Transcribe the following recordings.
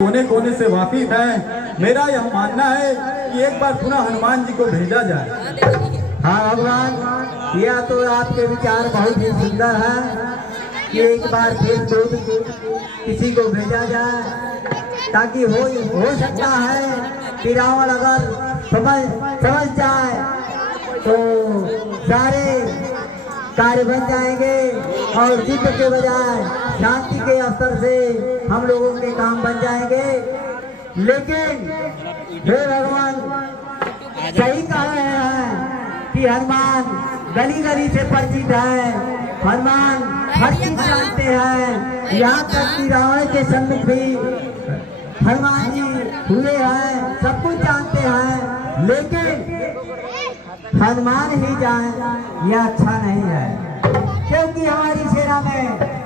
कोने कोने से वाकिफ है। मेरा यह मानना है कि एक बार पुनः हनुमान जी को भेजा जाए। हाँ भगवान, यह तो आपके विचार बहुत ही सुंदर है कि एक बार फिर दूध किसी को भेजा जाए, ताकि हो सकता है कि रावण अगर समझ जाए तो सारे कार्य बन जाएंगे और युद्ध के बजाय शांति के स्तर से हम लोगों के काम बन जाएंगे। लेकिन हे भगवान, सही कह रहे हैं कि हनुमान गली गली से परिचित है, हनुमान हर चीज जानते हैं। यहाँ तक कि रावण के सम्मुख भी हनुमान जी हुए हैं, सब कुछ जानते हैं। लेकिन हनुमान ही जाए यह अच्छा नहीं है, क्योंकि हमारी सेना में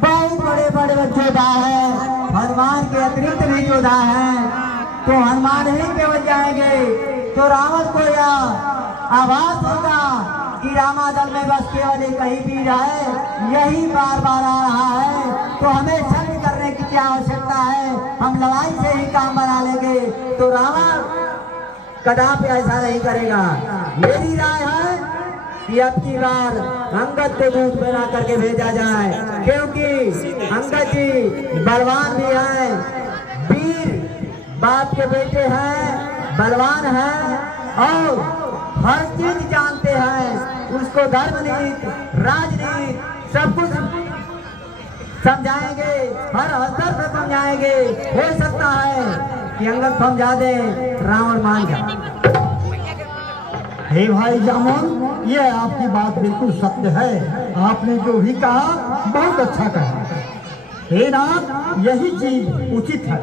बहुत बड़े बड़े योद्धा है, हनुमान के अतिरिक्त भी योद्धा है। तो हनुमान ही केवल जाएंगे तो रावण को यह आभास होगा कि रामादल में बस केवल एक ही वीर है, यही बार बार आ रहा है। तो हमें शक करने की क्या आवश्यकता है, हम लड़ाई से ही काम बना लेंगे। तो रावण कदापि ऐसा नहीं करेगा। मेरी राय है कि अब की बार अंगद को दूध बना करके भेजा जाए, क्योंकि अंगद जी बलवान भी हैं, वीर बाप के बेटे हैं, बलवान हैं और हर चीज जानते हैं। उसको धर्मनीति, राजनीति सब कुछ समझाएंगे, हर स्तर से समझाएंगे। हो सकता है कि अंगद समझा दे, रावण मान जाए। हे भाई जामुन, ये आपकी बात बिल्कुल सत्य है। आपने जो भी कहा बहुत अच्छा कहा। हे नाथ, यही चीज उचित है।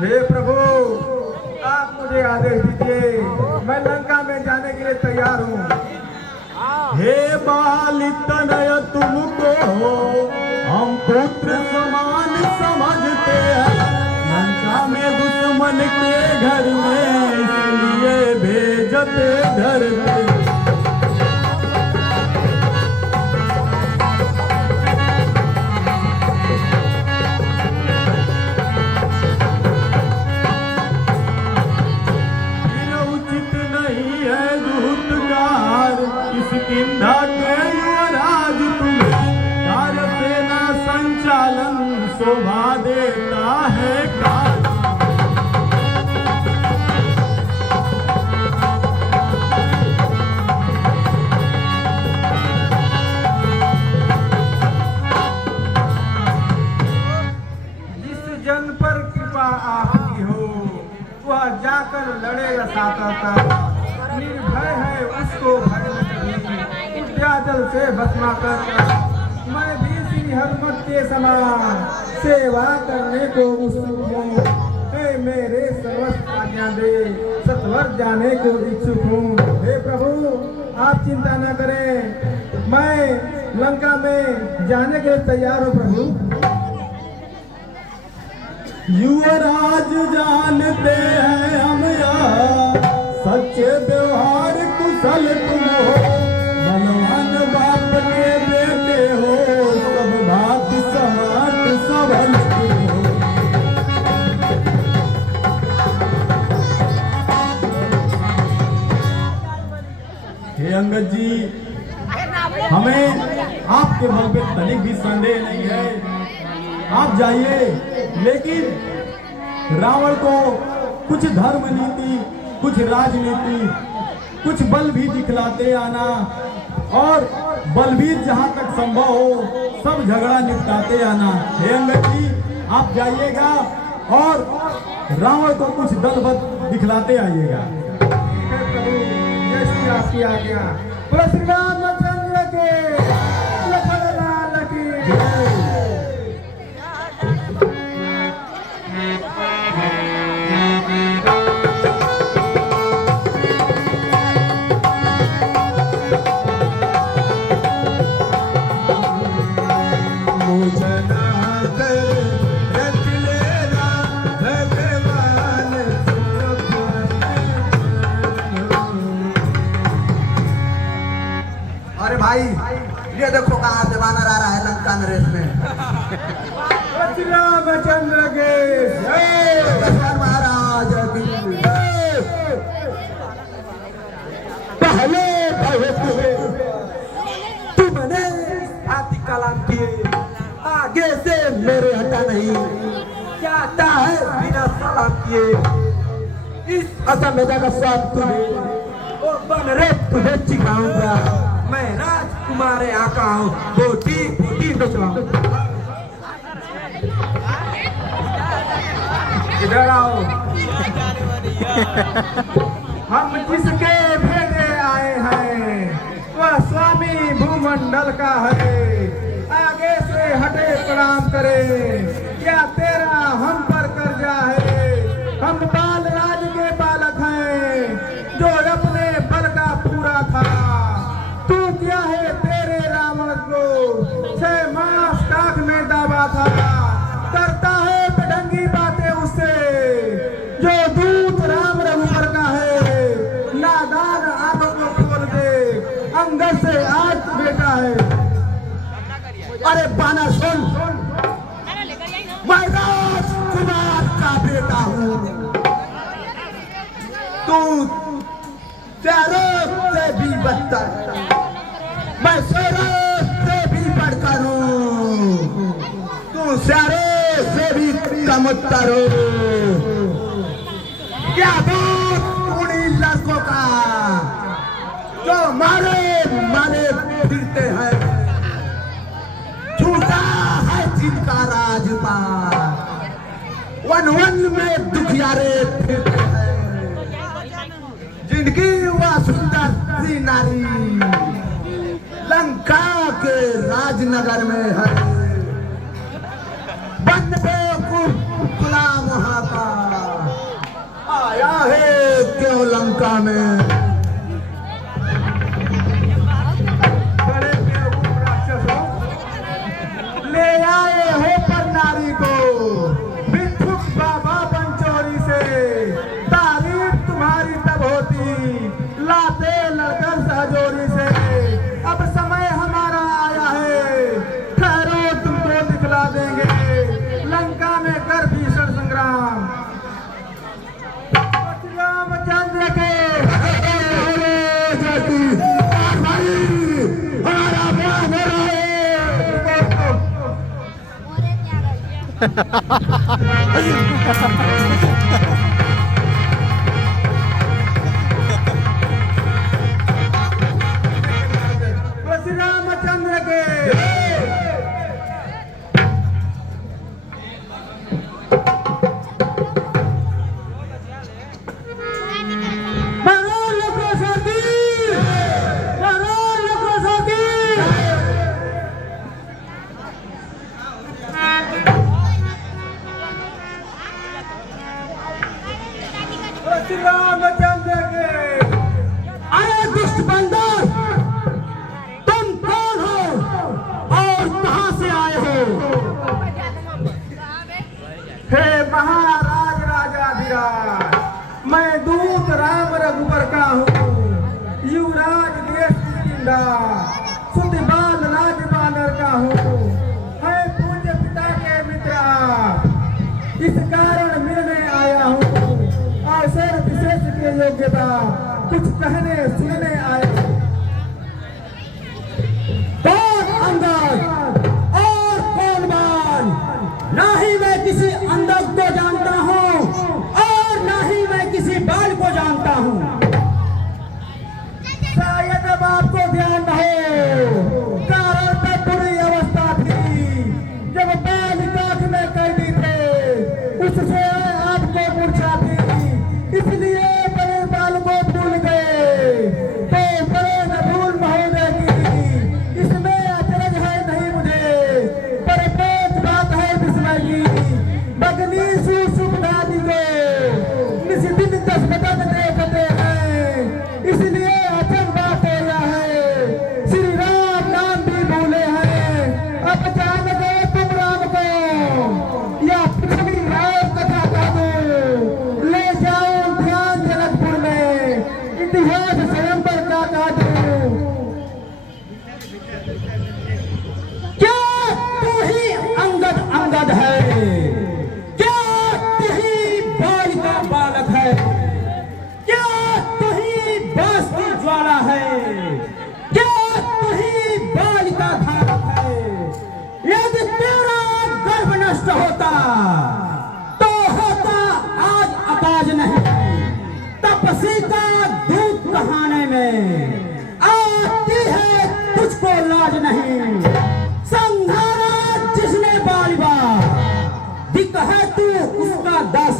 हे प्रभु, आप मुझे आदेश दीजिए, मैं लंका में जाने के लिए तैयार हूँ। हे बाल तनय तुमको हम पुत्र समान समझते हैं, लंका में दुश्मन के घर में इसलिए भेजते घर में। उचित नहीं है दूतकार इस किंधा के युवराज तुम्हें, कार्य सेना संचालन शोभा देता है काज। जिस जन पर कृपा आपकी हो वह जाकर लड़ेगा साता, निर्भय है उसको भय न कभी, विद्याचल से भस्मा कर। मैं भी श्री हनुमत के समान सेवा करने को उत्सुक हूँ। हे मेरे सर्वस्व आज्ञा दे, सत्वर जाने को इच्छुक हूँ। हे प्रभु, आप चिंता न करें, मैं लंका में जाने के लिए तैयार हूँ प्रभु। युवराज जानते हैं हम यह, सच्चे व्यवहार कुशल तुम हो, बलवान बाप के बेटे हो, सब भांति समर्थ सबल तुम हो। हे अंगद जी, हमें आपके बल पे तनिक भी संदेह नहीं है, आप जाइए। लेकिन रावण को कुछ धर्म नीति, कुछ राजनीति, कुछ बल भी दिखलाते आना और बलवीर जहां तक संभव हो सब झगड़ा निपटाते आना। हे अंगद जी, आप जाइएगा और रावण को कुछ दल बल दिखलाते आइएगा। जैसी आपकी आज्ञा। बोलो श्री रामचंद्र के, लखन लाल की जय। अरे भाई, ये देखो कहाँ से वानर आ रहा है लंका नरेश में। श्री रामचंद्र के जय। दशरथ महाराज की जय। पहले तुमने हाथी कलाम किए, आगे से मेरे हटा नहीं, क्या आता है बिना सलाम किए। इस असमझा का स्वाद तुम्हें ओ बन रे तुझे सिखाऊंगा, मैं राजकुमार आका हूँ, बोटी बोटी बचवाऊं। इधर आओ। हम जिसके भेजे आए हैं वह स्वामी भूमंडल का है, आगे से हटे प्रणाम करे, क्या तेरा हम पर कर्जा है। हम बाल राज के बालक हैं जो अपने बल का पूरा था, तू क्या है तेरे रावण को 6 मास काख में दावा था। करता है बेढंगी बातें उससे जो दूत राम रघुवर का है, नादान आंखों को खोल दे, अंगद से आज बेटा है। अरे बाना सुन, मैं राजकुमार का बेटा हूँ, तू प्यारों से भी बदतर, मैं शेरों से भी बढ़कर हूँ, तू शेरों से भी कमतर हो। क्या दूत उन्हीं लड़कों का जो मारे मारे फिरते हैं, छूटा है जिनका राजपाट, वन वन में दुखियारे फिरते हैं, जिनकी वह सुंदर सी नारी लंका के राजनगर में है। बन बेवकूफ गुलाम वहां का आया है क्यों लंका में। बड़े बेवकूफ राक्षसों, ले आए हो पर नारी को भिक्षुक बाबा पंचोरी से, तारीफ तुम्हारी तब होती लाते लड़कर सहजोरी से। अब समय हमारा आया है, ठहरो तुमको दिखला देंगे लंका में कर भीषण संग्राम। श्री रामचंद्र के श्री रामचंद्र के श्री रामचंद्र के। अरे दुष्ट बंदर, तुम कौन हो और कहां से आए हो? हे महाराज राजाधिराज, मैं दूत राम रघुवर का हूँ, युवराज देश किंदा, सुत बाल राज बानर का हूँ, है पूज्य पिता के मित्र आप, इस कारण मिलने आया हूँ, अवसर विशेष के योग्यता कुछ कहने सुनने आया हूँ। कौन अंदर और कौन बाल? ना ही मैं किसी अंदर को जानता हूँ और ना ही मैं किसी बाल को जानता हूँ। शायद अब आपको ध्यान न हो, कारण तब बुरी अवस्था थी जब बाल काख में कैदी थे, उससे आपको मूर्छा थी, इसलिए बड़े बाल को भूल गए। तो बड़े न भूल महोदय की, इसमें अचरज है नहीं मुझे, पर एक बात है विस्मय की, बगनी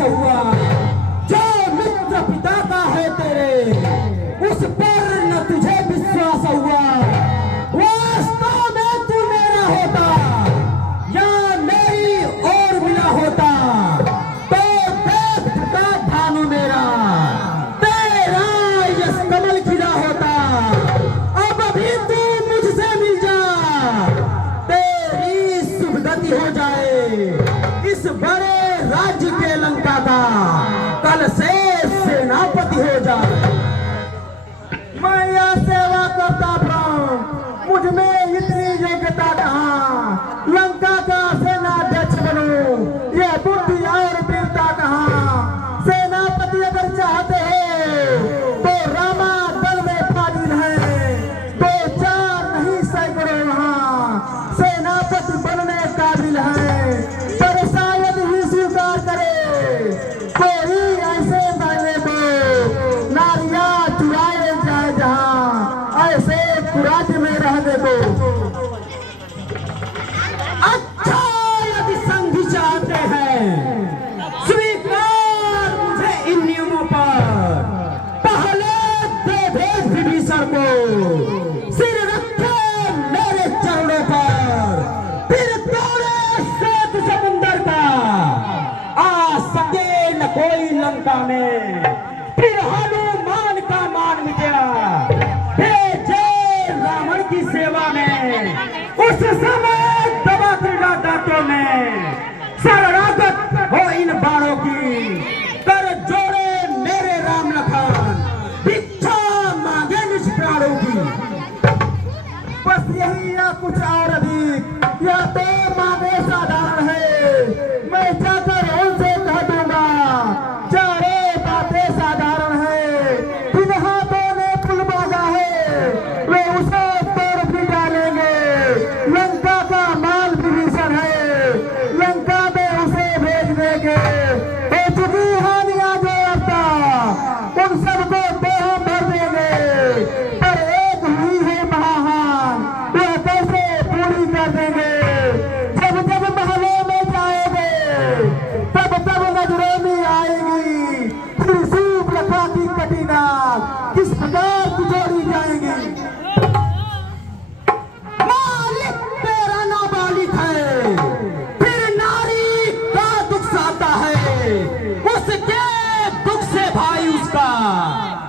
हुआ। जो मित्र पिता का है तेरे, उस पर न तुझे विश्वास हुआ। वास्तव में तू मेरा होता या मेरी और मिला होता, तो देखता भानु मेरा, तेरा यश कमल खिला होता। अब भी तू मुझसे मिल जा, तेरी सुखगति हो जाए इस बड़े राज्य के लंका का, कल से सेनापति हो जाए। मैं यह सेवा करता हूँ, मुझ में इतनी योग्यता कहाँ, लंका का सेनाध्यक्ष बनूं, यह बुद्धि और वीरता कहाँ। सेनापति अगर चाहते हो तो रामा दल में फाजिल है, दो चार नहीं सैकड़ों वहाँ सेनापति बनने काबिल है। पर शायद ही स्वीकार करे कोई ऐसे मरने को, नारियां चुराए जाए जहाँ, ऐसे कुराज में रहने को। अच्छा यदि संधि चाहते हैं, स्वीकार मुझे इन नियमों पर। पहले दे भेज विभीषण को, सिर रखे मेरे चरणों पर, फिर तोड़े श्वेत समुंदर का, आ सके न कोई लंका में, फिर हनुमान का मान मिटा, भेजे रावण की सेवा में। उस समय दबा क्रीड़ा दांतों में, शरणागत हो इन बाणों की, कर जोड़े मेरे राम लखन, भिक्षा मांगे निज प्राणों की। बस यही या कुछ और अधिक, यह तो मांगे साधारण है। मैं जाकर उनसे कह दूंगा, चारों बातें साधारण है। जिन हाथों ने पुल मांगा है वे उसे तोड़ भी डालेंगे। लंका का माल विभीषण है, लंका में उसे भेज देंगे। हो चुकी हानियां जो अब तक, उन सबको तो हम भर देंगे। पर एक हुई है महान, वह कैसे पूरी कर देंगे। जब जब महलों में जाएंगे, तब तब नजरों में आएगी त्रिशूल रखा की कटिना, किस प्रकार की जोड़ी जाएंगी। मालिक तेरा नाबालिग है, फिर नारी का दुख सहता है, उसके दुख से भाई उसका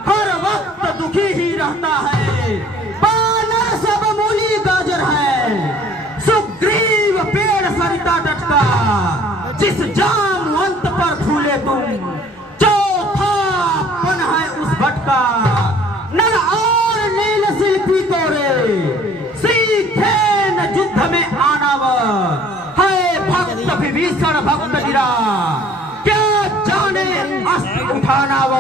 हर वक्त दुखी ही रहता है। बानर सब मूली गाजर है, सुग्रीव पेड़ सरिता तट का, जिस जामवंत पर फूले तुम, चौथापन है उस भटका। नल और नील शिल्पी कोरे, सीखे न युद्ध में आनाव, है भक्त विभीषण भक्त गिरा, क्या जाने अस्त्र उठानाव।